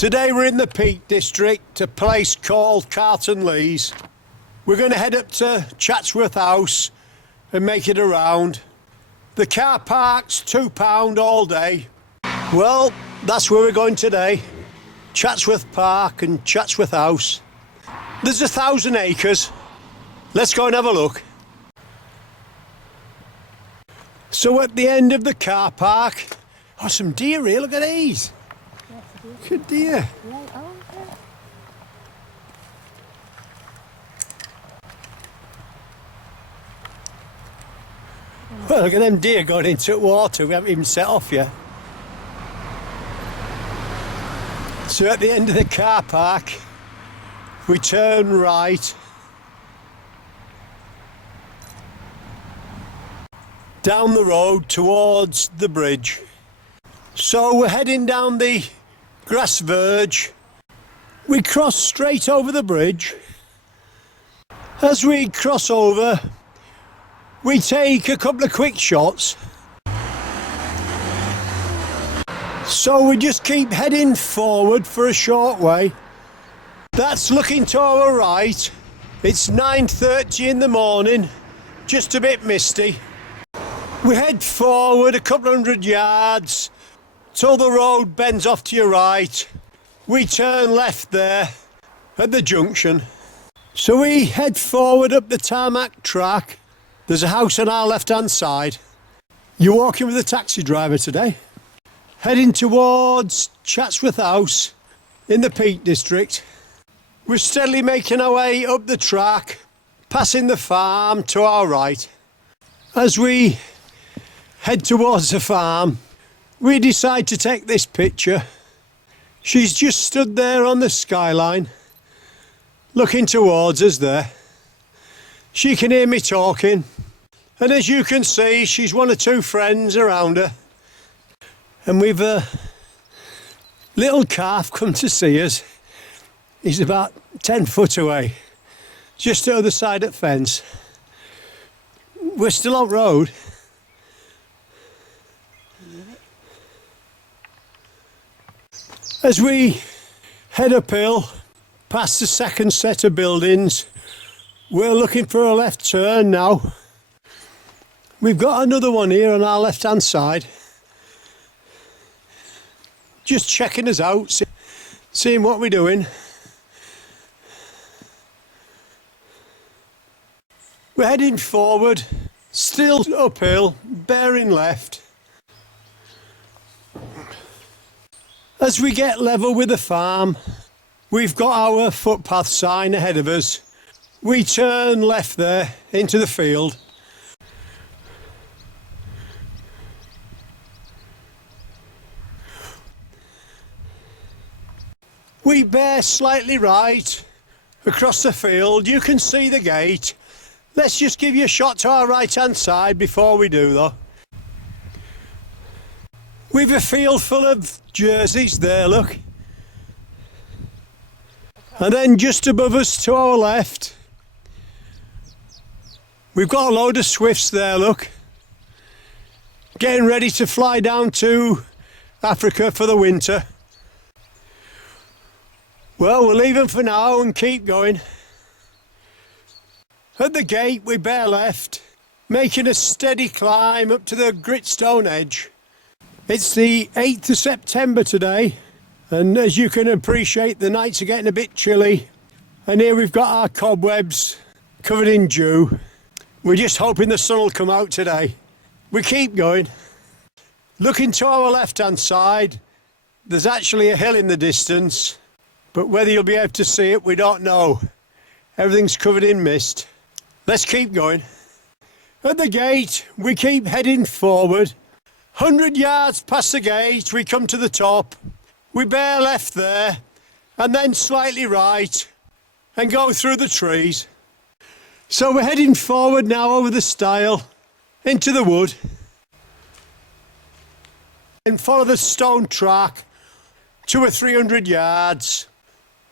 Today we're in the Peak District, a place called Calton Lees. We're going to head up to Chatsworth House and make it around. The car park's £2 all day. Well, that's where we're going today. Chatsworth Park and Chatsworth House. There's 1,000 acres. Let's go and have a look. So at the end of the car park, oh, some deer here, look at these. Look at deer. Well, look at them deer going into water. We haven't even set off yet. So at the end of the car park, we turn right. Down the road towards the bridge. So we're heading down the grass verge. We cross straight over the bridge. As we cross over, we take a couple of quick shots. So we just keep heading forward for a short way. That's looking to our right. It's 9:30 in the morning, just a bit misty. We head forward a couple of 100 yards till the road bends off to your right. We turn left there at the junction. So we head forward up the tarmac track. There's a house on our left-hand side. You're walking with a taxi driver today. Heading towards Chatsworth House in the Peak District. We're steadily making our way up the track, passing the farm to our right. As we head towards the farm, we decide to take this picture. She's just stood there on the skyline, looking towards us there. She can hear me talking, and as you can see, she's one or two friends around her. And we've a little calf come to see us. He's about 10 foot away, just the other side of the fence. We're still on road. As we head uphill past the second set of buildings, we're looking for a left turn now. We've got another one here on our left hand side. Just checking us out, seeing what we're doing. We're heading forward, still uphill, bearing left. As we get level with the farm, we've got our footpath sign ahead of us. We turn left there into the field. We bear slightly right across the field. You can see the gate. Let's just give you a shot to our right hand side before we do though. We've a field full of jerseys there, look. And then just above us to our left, we've got a load of swifts there, look. Getting ready to fly down to Africa for the winter. Well, we'll leave them for now and keep going. At the gate, we bear left, making a steady climb up to the gritstone edge. It's the 8th of September today, and as you can appreciate, the nights are getting a bit chilly. And here we've got our cobwebs covered in dew. We're just hoping the sun will come out today. We keep going. Looking to our left-hand side, there's actually a hill in the distance, but whether you'll be able to see it, we don't know. Everything's covered in mist. Let's keep going. At the gate, we keep heading forward. 100 yards past the gate, we come to the top. We bear left there, and then slightly right, and go through the trees. So we're heading forward now over the stile, into the wood. And follow the stone track, 200 or 300 yards,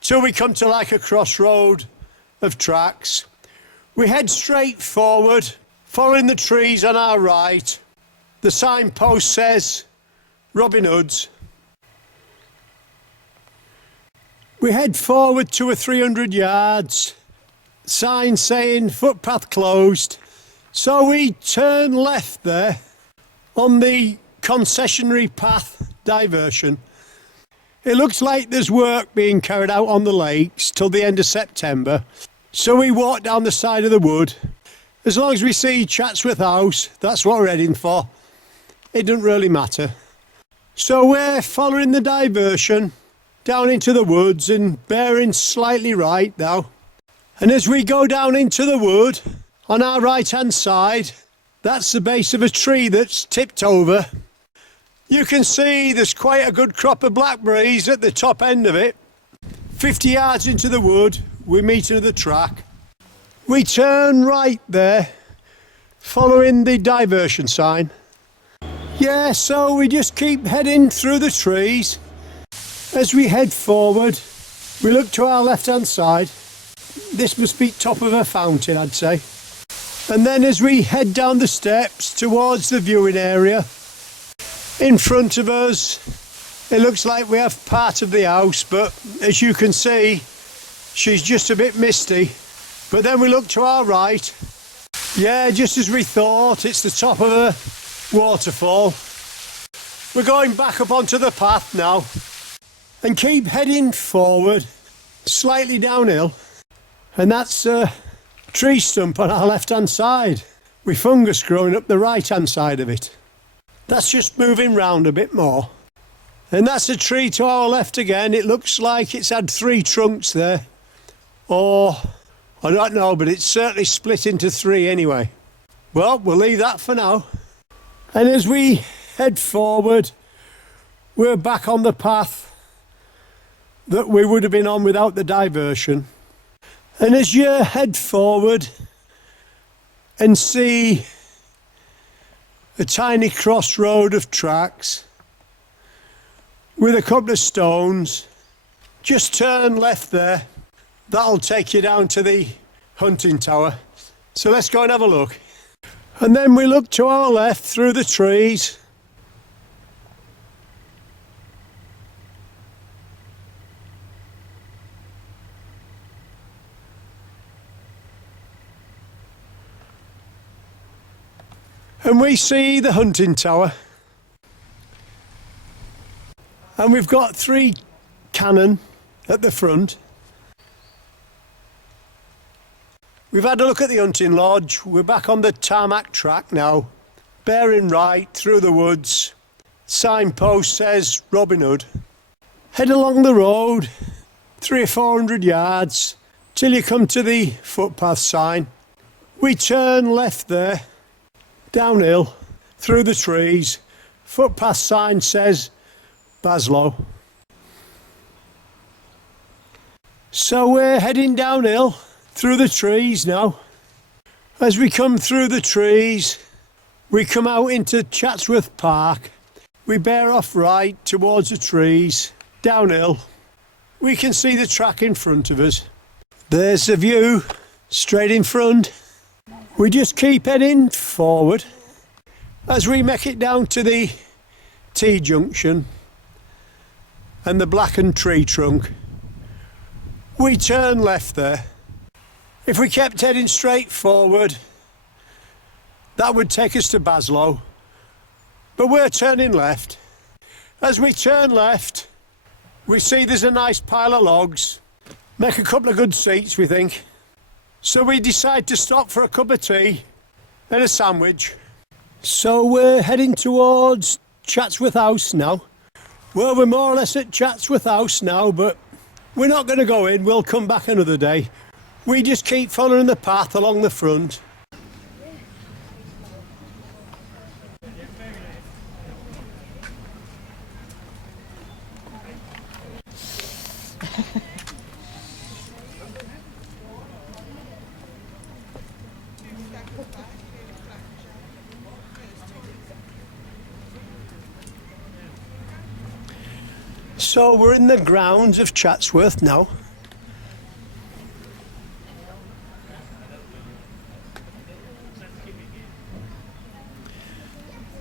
till we come to like a crossroad of tracks. We head straight forward, following the trees on our right. The signpost says Robin Hood's. We head forward 200 or 300 yards, sign saying footpath closed. So we turn left there on the concessionary path diversion. It looks like there's work being carried out on the lakes till the end of September. So we walk down the side of the wood. As long as we see Chatsworth House, that's what we're heading for. It doesn't really matter. So we're following the diversion down into the woods and bearing slightly right now. And as we go down into the wood, on our right hand side, that's the base of a tree that's tipped over. You can see there's quite a good crop of blackberries at the top end of it. 50 yards into the wood, we meet another track. We turn right there, following the diversion sign. Yeah, so we just keep heading through the trees. As we head forward, we look to our left hand side. This must be top of a fountain, I'd say. And then as we head down the steps towards the viewing area, in front of us, it looks like we have part of the house, but as you can see, she's just a bit misty. But then we look to our right. Yeah, just as we thought, it's the top of a waterfall. We're going back up onto the path now and keep heading forward, slightly downhill. And that's a tree stump on our left-hand side, with fungus growing up the right-hand side of it. That's just moving round a bit more. And that's a tree to our left again. It looks like it's had 3 trunks there. Or, I don't know, but it's certainly split into 3 anyway. Well, we'll leave that for now. And as we head forward, we're back on the path that we would have been on without the diversion. And as you head forward and see a tiny crossroad of tracks with a couple of stones, just turn left there. That'll take you down to the hunting tower. So let's go and have a look. And then we look to our left through the trees. And we see the hunting tower. And we've got 3 cannon at the front. We've had a look at the hunting lodge. We're back on the tarmac track now, bearing right through the woods. Signpost says Robin Hood. Head along the road 300 or 400 yards till you come to the footpath sign. We turn left there, downhill, through the trees. Footpath sign says Baslow. So we're heading downhill through the trees now. As we come through the trees, we come out into Chatsworth Park. We bear off right towards the trees, downhill. We can see the track in front of us. There's the view, straight in front. We just keep heading forward. As we make it down to the T-junction and the blackened tree trunk, we turn left there. If we kept heading straight forward, that would take us to Baslow, but we're turning left. As we turn left, we see there's a nice pile of logs, make a couple of good seats, we think. So we decide to stop for a cup of tea and a sandwich. So we're heading towards Chatsworth House now. Well, we're more or less at Chatsworth House now, but we're not going to go in, we'll come back another day. We just keep following the path along the front. So we're in the grounds of Chatsworth now.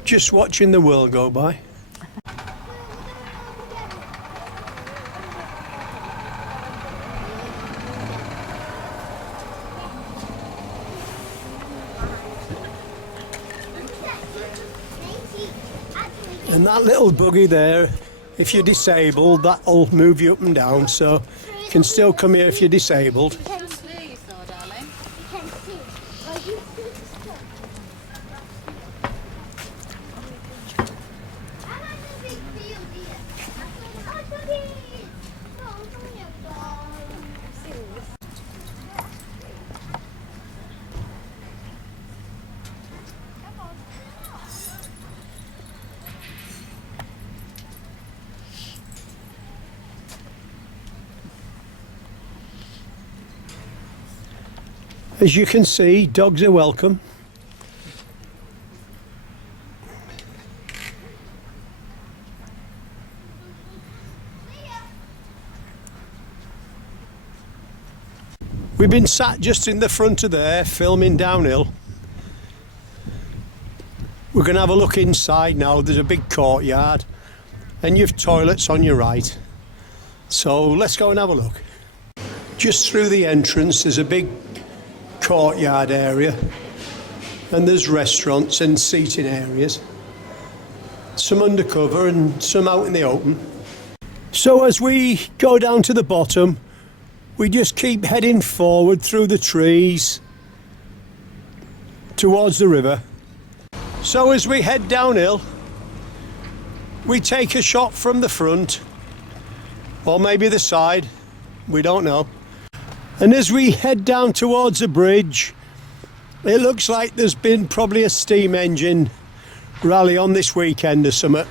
Just watching the world go by. And that little buggy there, if you're disabled, that'll move you up and down, so you can still come here if you're disabled. As you can see, dogs are welcome. We've been sat just in the front of there, filming downhill. We're going to have a look inside now. There's a big courtyard and you've toilets on your right. So let's go and have a look. Just through the entrance there's a big courtyard area and there's restaurants and seating areas, some undercover and some out in the open. So as we go down to the bottom, we just keep heading forward through the trees towards the river. So as we head downhill, we take a shot from the front or maybe the side, we don't know. And as we head down towards the bridge, it looks like there's been probably a steam engine rally on this weekend or something.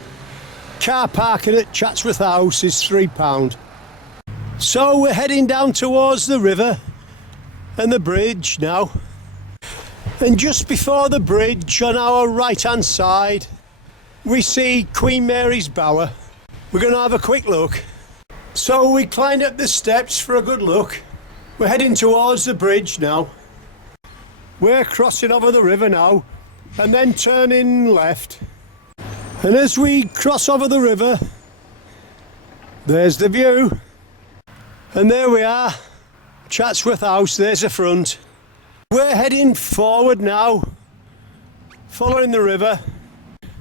Car parking at Chatsworth House is £3. So we're heading down towards the river and the bridge now. And just before the bridge on our right hand side, we see Queen Mary's Bower. We're going to have a quick look. So we climbed up the steps for a good look. We're heading towards the bridge now. We're crossing over the river now and then turning left. And as we cross over the river, there's the view. And there we are, Chatsworth House, there's the front. We're heading forward now, following the river.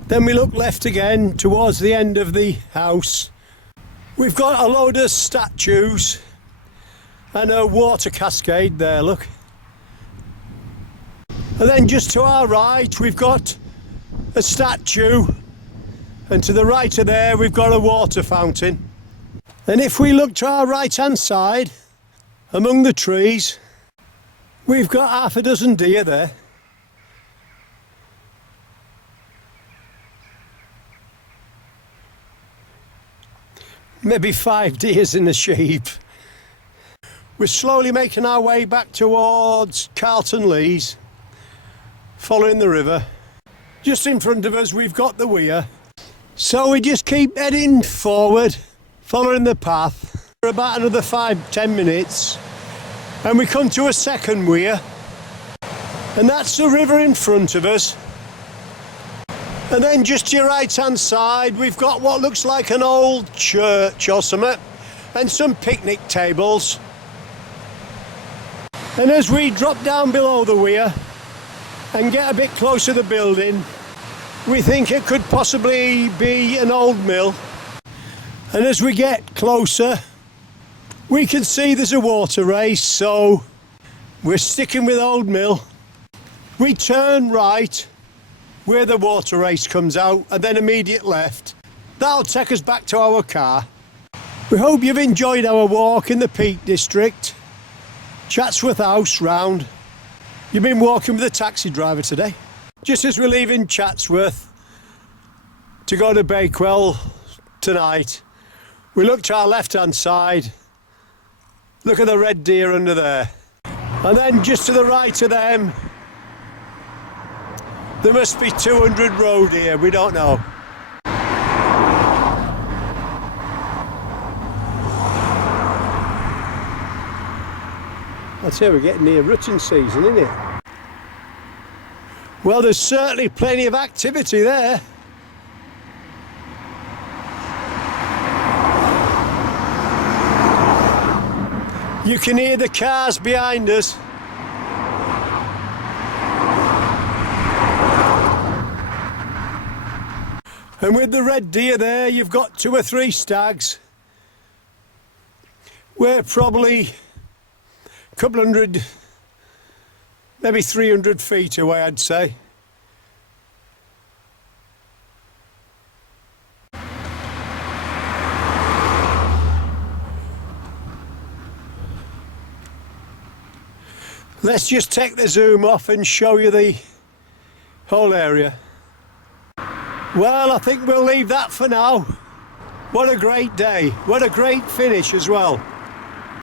Then we look left again towards the end of the house. We've got a load of statues and a water cascade there, look. And then just to our right we've got a statue, and to the right of there we've got a water fountain. And if we look to our right hand side, among the trees, we've got half a dozen deer there. Maybe 5 deers and a sheep. We're slowly making our way back towards Calton Lees, following the river. Just in front of us we've got the weir. So we just keep heading forward, following the path for about another 5-10 minutes. And we come to a second weir. And that's the river in front of us. And then just to your right hand side we've got what looks like an old church or something, and some picnic tables. And as we drop down below the weir and get a bit closer to the building, we think it could possibly be an old mill. And as we get closer, we can see there's a water race, so we're sticking with Old Mill. We turn right where the water race comes out and then immediate left. That'll take us back to our car. We hope you've enjoyed our walk in the Peak District, Chatsworth House round. You've been walking with a taxi driver today. Just as we're leaving Chatsworth to go to Bakewell tonight, we look to our left hand side. Look at the red deer under there. And then just to the right of them, there must be 200 roe deer, we don't know. I'd say we're getting near rutting season, isn't it? Well, there's certainly plenty of activity there. You can hear the cars behind us. And with the red deer there, you've got 2 or 3 stags. We're probably a couple hundred, maybe 300 feet away, I'd say. Let's just take the zoom off and show you the whole area. Well, I think we'll leave that for now. What a great day. What a great finish as well.